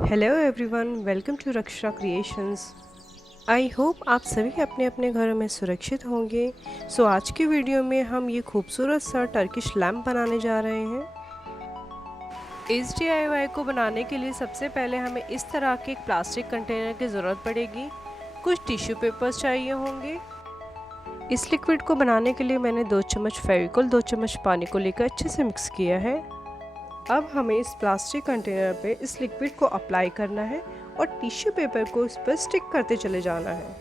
Hello everyone, welcome to Raksha Creations. I hope आप सभी अपने अपने घरों में सुरक्षित होंगे। आज की वीडियो में हम ये खूबसूरत सा टर्किश लैम्प बनाने जा रहे हैं। इस DIY को बनाने के लिए सबसे पहले हमें इस तरह के एक प्लास्टिक कंटेनर की ज़रूरत पड़ेगी। कुछ टिश्यू पेपर्स चाहिए होंगे। इस लिक्विड को बनाने के लिए मैंने 2 चम्मच फेविकोल 2 चम्मच पानी को लेकर अच्छे से मिक्स किया है। अब हमें इस प्लास्टिक कंटेनर पे इस लिक्विड को अप्लाई करना है और टिश्यू पेपर को इस पर स्टिक करते चले जाना है।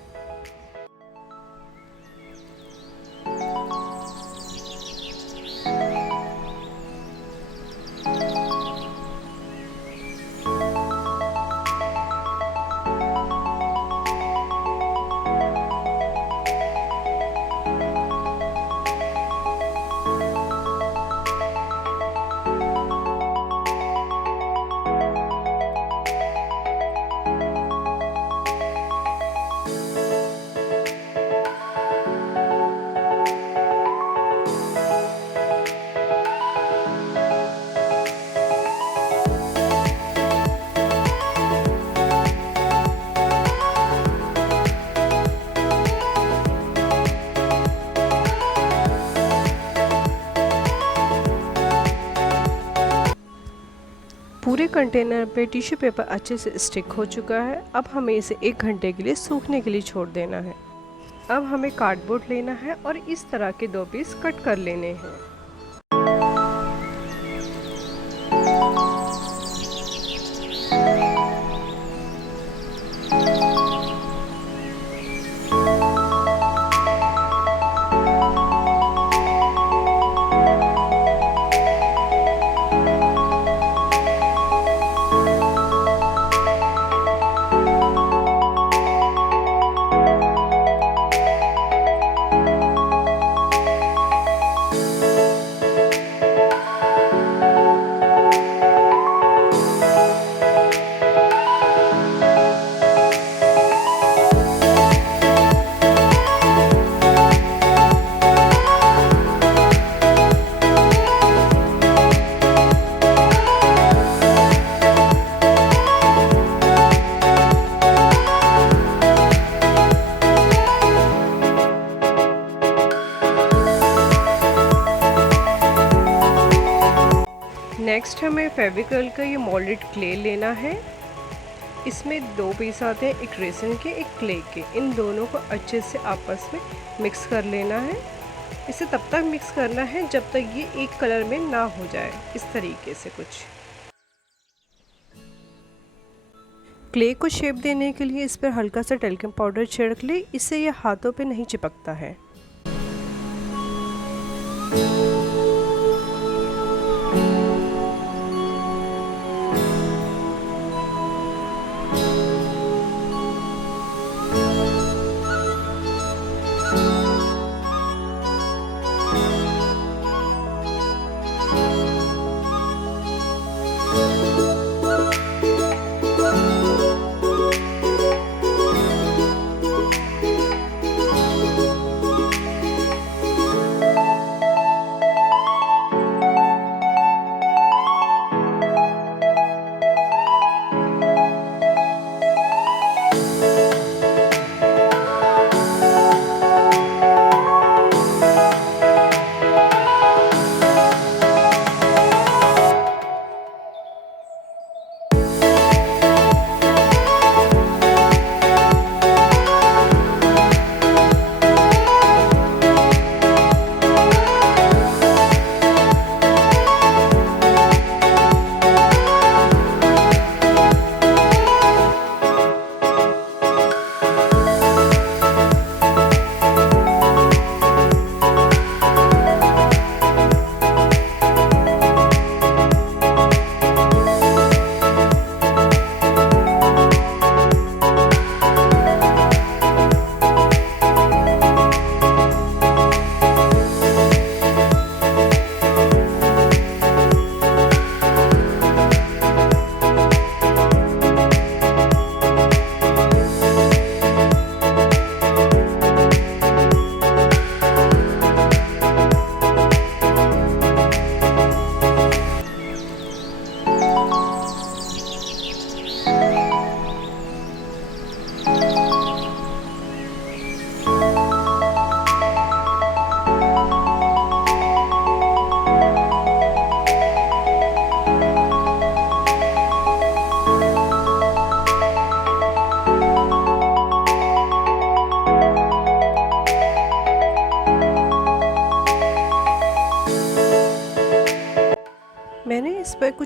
पूरे कंटेनर पे टिश्यू पेपर अच्छे से स्टिक हो चुका है। अब हमें इसे 1 घंटे के लिए सूखने के लिए छोड़ देना है। अब हमें कार्डबोर्ड लेना है और इस तरह के 2 पीस कट कर लेने हैं। नेक्स्ट हमें फेविक्रल का ये मोल्डेड क्ले लेना है। इसमें 2 पीस आते हैं, एक रेसिन के एक क्ले के। इन दोनों को अच्छे से आपस में मिक्स कर लेना है। इसे तब तक मिक्स करना है जब तक ये एक कलर में ना हो जाए। इस तरीके से कुछ क्ले को शेप देने के लिए इस पर हल्का सा टेल्कम पाउडर छिड़क ले, इससे ये हाथों पे नहीं चिपकता है।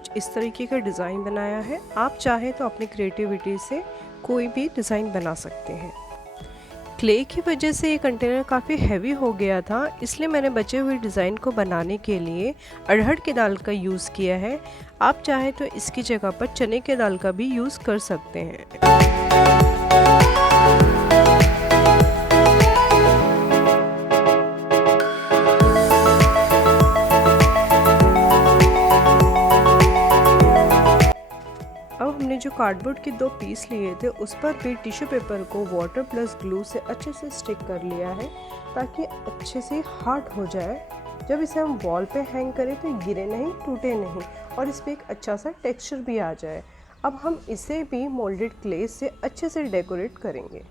कुछ इस तरीके का डिज़ाइन बनाया है। आप चाहें तो अपनी क्रिएटिविटी से कोई भी डिज़ाइन बना सकते हैं। क्ले की वजह से ये कंटेनर काफ़ी हैवी हो गया था, इसलिए मैंने बचे हुए डिज़ाइन को बनाने के लिए अरहर की दाल का यूज़ किया है। आप चाहें तो इसकी जगह पर चने की दाल का भी यूज़ कर सकते हैं। अब हमने जो कार्डबोर्ड के 2 पीस लिए थे उस पर भी टिश्यू पेपर को वाटर प्लस ग्लू से अच्छे से स्टिक कर लिया है ताकि अच्छे से हार्ड हो जाए। जब इसे हम वॉल पे हैंग करें तो गिरे नहीं, टूटे नहीं और इस पर एक अच्छा सा टेक्सचर भी आ जाए। अब हम इसे भी मोल्डेड क्ले से अच्छे से डेकोरेट करेंगे।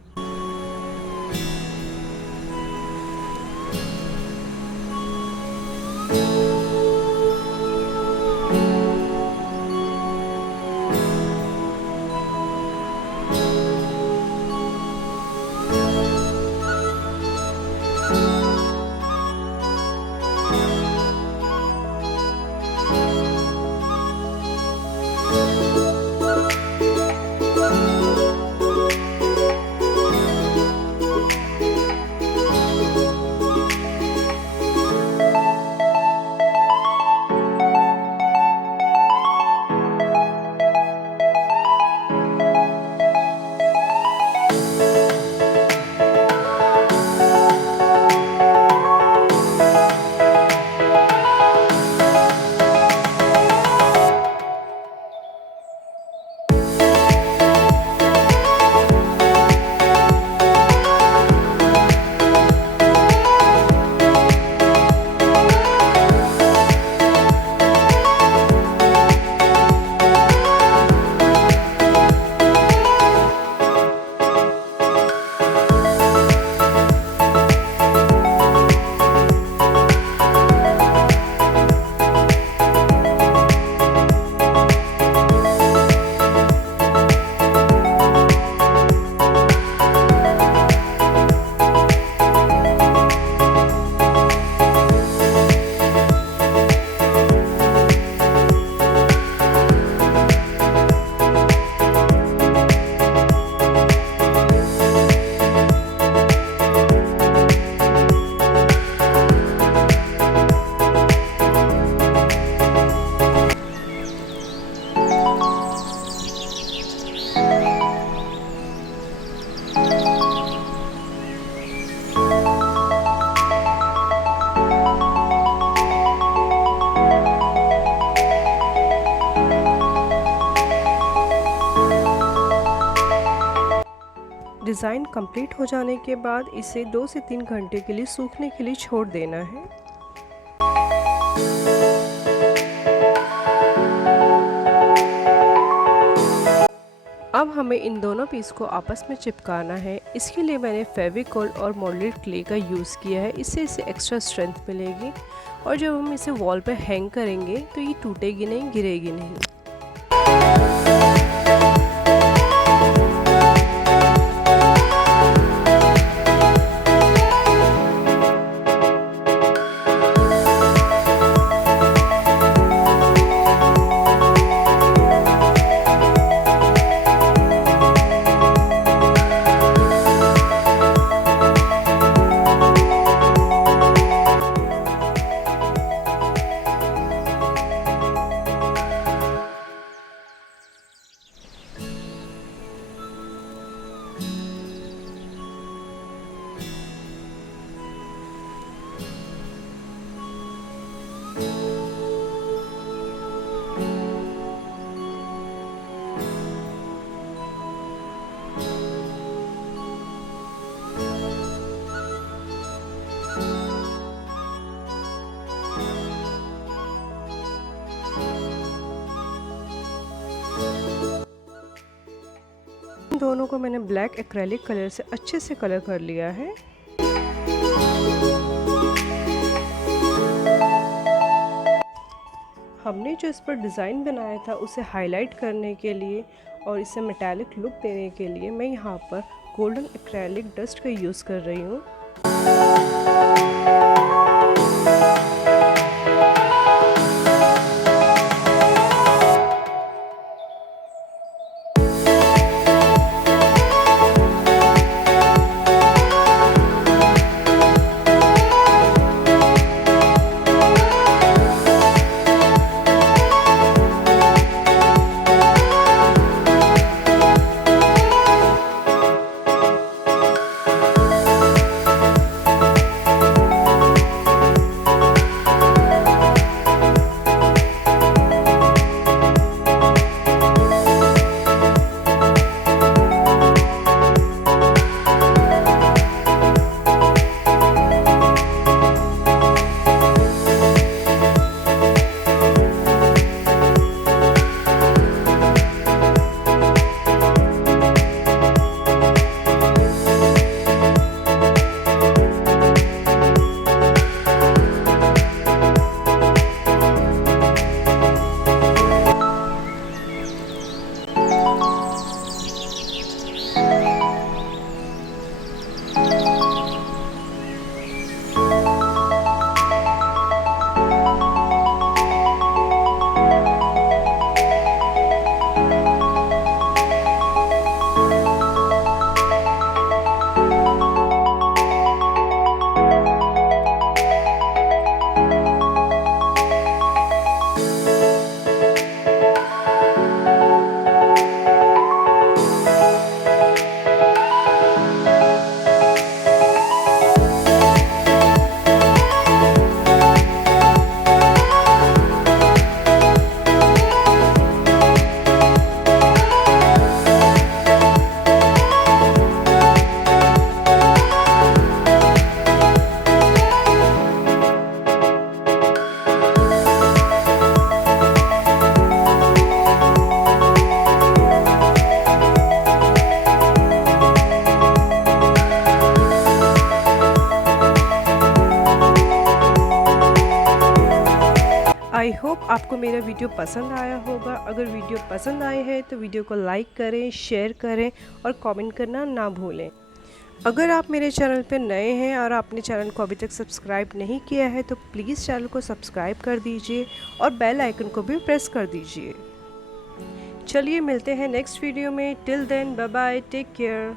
डिज़ाइन कंप्लीट हो जाने के बाद इसे 2 से 3 घंटे के लिए सूखने के लिए छोड़ देना है। अब हमें इन दोनों पीस को आपस में चिपकाना है। इसके लिए मैंने फेविकोल और मोल्डेड क्ले का यूज़ किया है, इससे इसे एक्स्ट्रा स्ट्रेंथ मिलेगी और जब हम इसे वॉल पर हैंग करेंगे तो ये टूटेगी नहीं, गिरेगी नहीं। दोनों को मैंने ब्लैक एक्रेलिक कलर से अच्छे से कलर कर लिया है। हमने जो इस पर डिज़ाइन बनाया था उसे हाईलाइट करने के लिए और इसे मेटालिक लुक देने के लिए मैं यहाँ पर गोल्डन एक्रेलिक डस्ट का यूज़ कर रही हूँ। आपको मेरा वीडियो पसंद आया होगा। अगर वीडियो पसंद आए है तो वीडियो को लाइक करें, शेयर करें और कमेंट करना ना भूलें। अगर आप मेरे चैनल पर नए हैं और आपने चैनल को अभी तक सब्सक्राइब नहीं किया है तो प्लीज़ चैनल को सब्सक्राइब कर दीजिए और बेल आइकन को भी प्रेस कर दीजिए। चलिए मिलते हैं नेक्स्ट वीडियो में। Till then bye bye, take care.